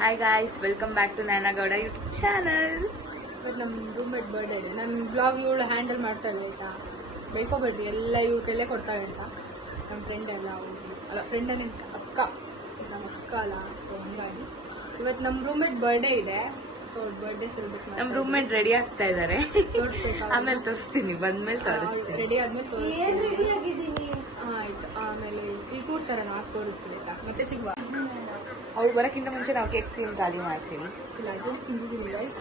Hi guys, welcome back to ನಯನಗೌಡ YouTube channel. ಇವತ್ತು ನಮ್ಮ roommate birthday ಇದೆ. ನನ್ನ ಬ್ಲಾಗ್ ಇವಳು ಹ್ಯಾಂಡಲ್ ಮಾಡ್ತಾಳೆ ಆಯಿತಾ. ಬೈಕೋಬೇಡ್ರಿ, ಎಲ್ಲ ಇವಳು ಕೈಲೇ ಕೊಡ್ತಾಳೆ ಅಂತ. ನಮ್ಮ ಫ್ರೆಂಡ್ ಎಲ್ಲ ಅಲ್ಲ, ಫ್ರೆಂಡ್ ಅನ್ನ ಅಕ್ಕ, ನಮ್ಮ ಅಕ್ಕ ಅಲ್ಲ. ಸೊ ಹಂಗಾಗಿ ಇವತ್ತು ನಮ್ಮ ರೂಮ್ಮೇಟ್ ಬರ್ಡೇ ಇದೆ. ಸೊ ಬರ್ಡೇ ಸೆಲೆಬ್ರೇಟ್ ಮಾಡಿ ನಮ್ಮ ರೂಮ್ಮೇಟ್ ರೆಡಿ ಆಗ್ತಾ ಇದ್ದಾರೆ. ತೋರಿಸ್ಬೇಕಾ? ಆಮೇಲೆ ತೋರಿಸ್ತೀನಿ, ಬಂದ್ಮೇಲೆ ತೋರಿಸ್ತೀನಿ. ರೆಡಿ ಆದ್ಮೇಲೆ ತೋರಿಸ್ತೀನಿ. ಆಯ್ತು, ಆಮೇಲೆ ಇಲ್ಲಿ ಕೂರ್ತಾರಣ ತೋರಿಸ್ತೀನಿ ಆಯ್ತಾ. ಮತ್ತೆ ಸಿಗುವ. ಅವ್ರು ಬರೋಕ್ಕಿಂತ ಮುಂಚೆ ನಾವು ಕೇಕ್ ಕ್ರೀಮ್ ಖಾಲಿ ಮಾಡ್ತೀವಿ. ಇಲ್ಲ ಅದು ತಿಂದಿದ್ದೀನಿ ಗೈಸ್.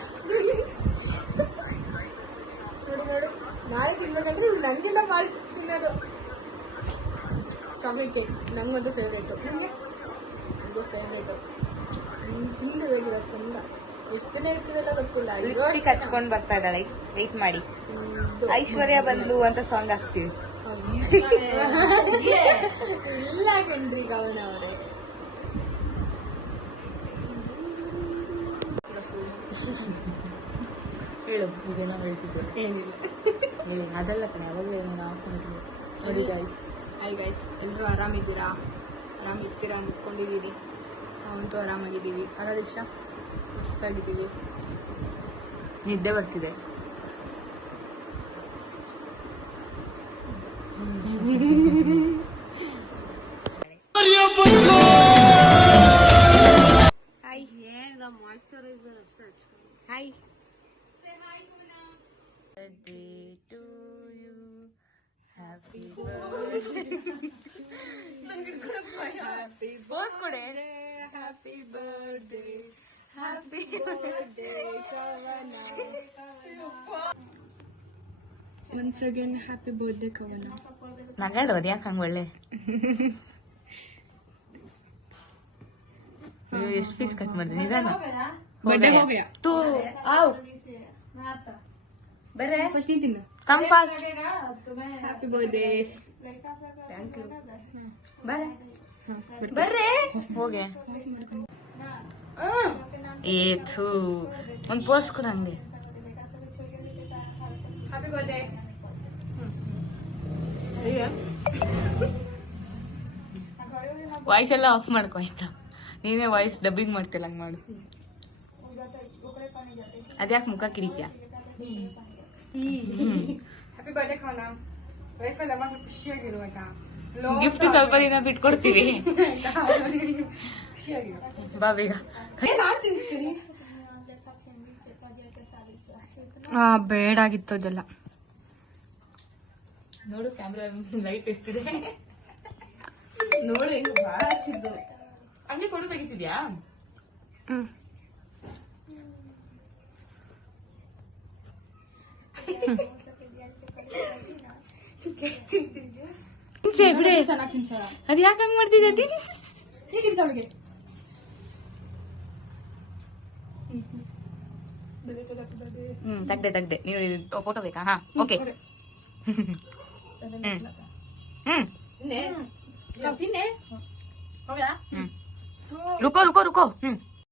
ನೋಡಿ ನೋಡು, ನಾಳೆ ತಿನ್ಬೇಕಂದ್ರೆ ಇವ್ರು ನನಗಿಂತ ಭಾಳ ತಿನ್ನೋದು. ಚಾಕ್ಲೇಟ್ ಕೇಕ್ ನಂಗೊಂದು ಫೇವ್ರೇಟು. ನಿಮಗೆ ಇದು ಫೇವ್ರೇಟು. ತಿನ್ನಬೇಕಿಲ್ಲ ಚಂದ. ಎಷ್ಟು ದಿನ ಇರ್ತೀವಲ್ಲ ಗೊತ್ತಿಲ್ಲ. ಲಿಪ್ಸ್ಟಿಕ್ ಹಚ್ಕೊಂಡು ಬರ್ತಾ ಇದ್ದಾಳೆ, ವೆಯ್ಟ್ ಮಾಡಿ. ಐಶ್ವರ್ಯ ಬಂದ್ಲು ಅಂತ ಸಾಂಗ್ ಹಾಕ್ತೀವಿ. ಇಲ್ಲ ಕಣ್ರಿ ಗವನ ಅವರೇ. ಹೇಳು, ಈಗ ನಾವು ಹೇಳ್ತಿದ್ದೆ ಏನಿಲ್ಲ, ಅದೆಲ್ಲ ಕಣೆ, ಅವಾಗಲೇ ನೋಡಿ ಗಾಯ್ಸ್. ಹಾಯ್ ಗೈಸ್, ಎಲ್ಲರೂ ಆರಾಮಿದ್ದೀರಾ? ಆರಾಮಿರ್ತೀರಾ ಅಂದ್ಕೊಂಡಿದ್ದೀವಿ. ನಾವಂತೂ ಆರಾಮಾಗಿದ್ದೀವಿ. ಆರಾಧಿಕ್ಷ ಮಸ್ತಾಗಿದ್ದೀವಿ. ನಿದ್ದೆ ಬರ್ತಿದೆ. ಹಾಯ್, ಮಾಯಿಶ್ಚರೈಸರ್ ಅಷ್ಟೇ. Hi, birthday to you, happy birthday. Happy pose ಕೊಡೆ. ಹ್ಯಾಪಿ ಬರ್ಡೇ, ಹ್ಯಾಪಿ ಬರ್ಡೇ ಕವನ. ಒನ್ಸ್ ಅಗೇನ್ ಹ್ಯಾಪಿ ಬರ್ಡೇ ಕವನ. ನಗಾಡೋದು ಯಾಕೆ ಹಂಗ ಒಳ್ಳೆ? ಎಷ್ಟು ಪೀಸ್ ಕಟ್ ಮಾಡಿದೆ ನಿಧಾನ. ಬರ್ಡೇ ಹೋಗ್ಯಾ ತೂ ಆವ್ ಬರ್ರೆ, ಫಸ್ಟ್ ನೀನು ತಿನ್ನು. Come fast. Happy birthday. Thank you. ಬರ್ರೆ ಬರ್ರೆ, ಹೋಗೆ. ಏ ಥೂ, ಒಂದು ಪೋಸ್ ಕೊಡು ಹಂಗೆ. Happy birthday. ವಾಯ್ಸ್ ಎಲ್ಲ ಆಫ್ ಮಾಡ್ಕೊ ಆಯ್ತಾ? ನೀನೇ ವಾಯ್ಸ್ ಡಬ್ಬಿಂಗ್ ಮಾಡ್ತಿಲ್ಲ, ಹಂಗೆ ಮಾಡು. ಅದ್ಯಾಕೆ ಮುಖ ಕಿಡಿತ್ಯಾ? ಹ್ಯಾಪಿ ಬರ್ಡೇ ಕವನ. ಲೈಫಲ್ಲಿ ಯಾವಾಗಲೂ ಖುಷಿಯಾಗಿರುವಾಗ ಗಿಫ್ಟ್ ಸ್ವಲ್ಪ ದಿನ ಬಿಟ್ಕೊಡ್ತೀವಿ. ಖುಷಿಯಾಗಿರು. ಬಾ ಬೇಗ. ಬೇಡಾಗಿತ್ತು ಅದೆಲ್ಲ. ನೋಡು ಕ್ಯಾಮ್ರಾ ಲೈಟ್ ಎಷ್ಟಿದೆ ನೋಡಿ, ಬಹಳ ಹಚ್ಚಿದ್ದು. ಹಂಗೆ ಫೋಟೋ ತೆಗಿತಿದ್ಯಾ? ಚೆನ್ನಾಗಿ ತಿನ್ಸೋಣ. ಅದ್ ಯಾಕೆ ಹಂಗ್ ಮಾಡ್ತಿದ್ದೆ? ಈಗ ತಿನ್ಸೋಳಿಗೆ. ತೆಗ್ದೆ. ನೀವು ಫೋಟೋ ಬೇಕಾ? ಹಾ, ಓಕೆ. रुको